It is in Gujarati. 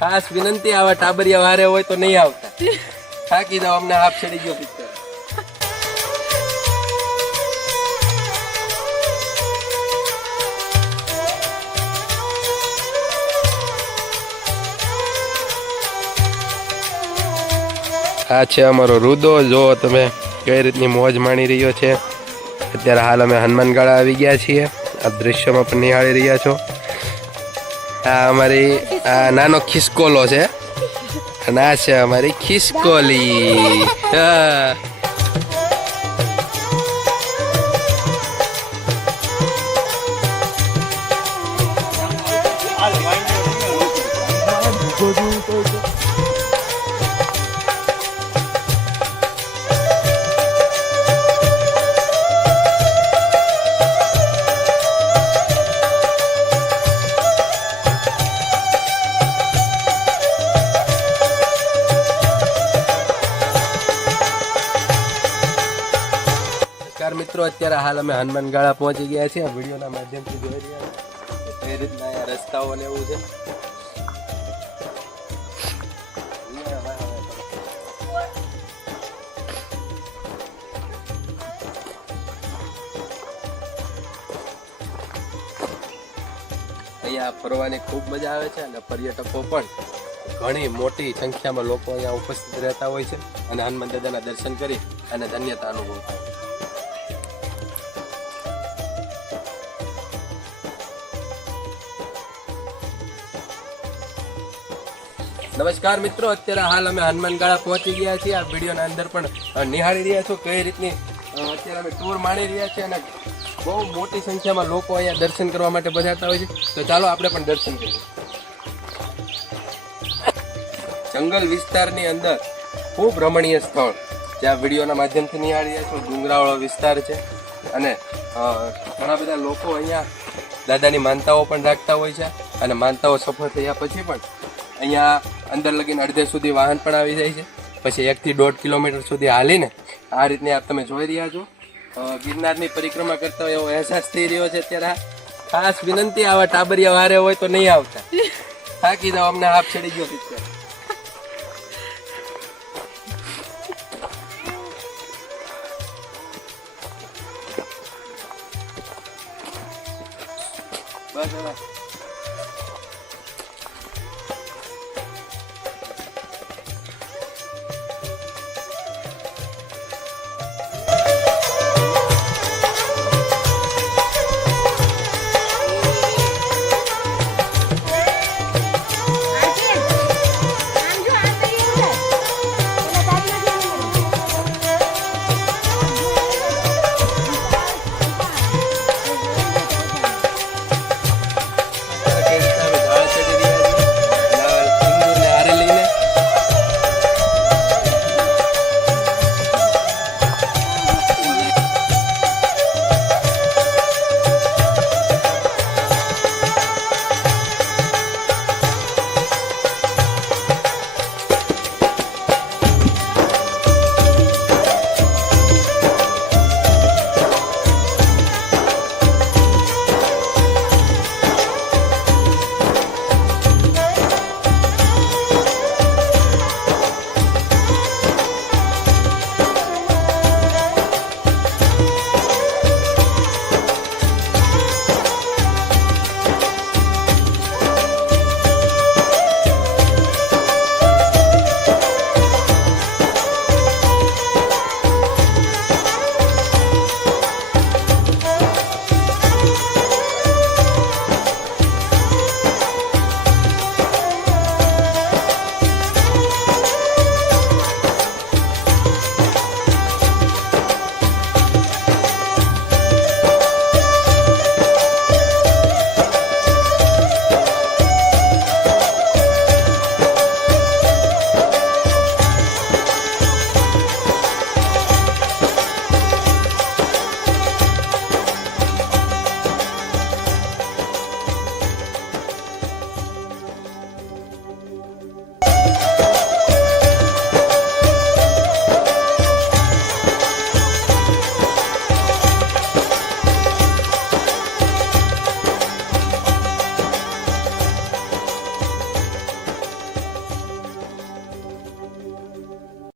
ખાસ વિનંતી, આવા ટાબરિયા વારે હોય તો નહીં આવતા. થાકી જાવ, અમને હાફ ચડી ગયો પિક્ચર. આ છે અમારો રુદો. જો તમે કઈ રીતની મોજ માણી રહ્યો છે. અત્યારે હાલ અમે હનુમાનગાળા આવી ગયા છીએ. આ દ્રશ્યમાં પણ નિહાળી રહ્યા છો. આ અમારી આ નાનો ખિસકોલો છે અને આ છે અમારી ખિસકોલી. હા. મિત્રો, અત્યારે હાલ અમે હનુમાનગાળા પહોંચી ગયા છીએ. વિડીયોના માધ્યમથી જોઈ રહ્યા છીએ કઈ રીતના અહીંયા રસ્તાઓ ને એવું છે. અહીંયા ફરવાની ખૂબ મજા આવે છે અને પર્યટકો પણ ઘણી મોટી સંખ્યામાં લોકો અહીંયા ઉપસ્થિત રહેતા હોય છે અને હનુમાન દાદાના દર્શન કરી અને ધન્યતા અનુભવતા હોય છે. નમસ્કાર મિત્રો, અત્યારે હાલ અમે હનુમાનગાળા પહોંચી ગયા છીએ. આ વિડીયોના અંદર પણ નિહાળી રહ્યા છો કઈ રીતની અત્યારે અમે ટૂર માણી રહ્યા છીએ અને બહુ મોટી સંખ્યામાં લોકો અહીંયા દર્શન કરવા માટે પધારતા હોય છે. તો ચાલો આપણે પણ દર્શન કરીએ. જંગલ વિસ્તારની અંદર ખૂબ રમણીય સ્થળ જ્યાં વિડીયોના માધ્યમથી નિહાળી રહ્યા છો. ડુંગરાવાળો વિસ્તાર છે અને ઘણા બધા લોકો અહીંયા દાદાની માનતાઓ પણ રાખતા હોય છે અને માનતાઓ સફળ થયા પછી પણ અહીંયા અંદર લગીને અડધે સુધી વાહન પણ આવી જાય છે. પછી 1 થી 1.5 કિલોમીટર સુધી હાલીને આ રીતની આપ તમે જોઈ રહ્યા છો ગિરનારની પરિક્રમા કરતા હોય એવો અહેસાસ થઈ રહ્યો છે. અત્યારે ખાસ વિનંતી, આવા ટાબરિયા વારે હોય તો નહીં આવતા. થાકી જાવ, અમને હાફ ચડી ગયો પિક્ચર.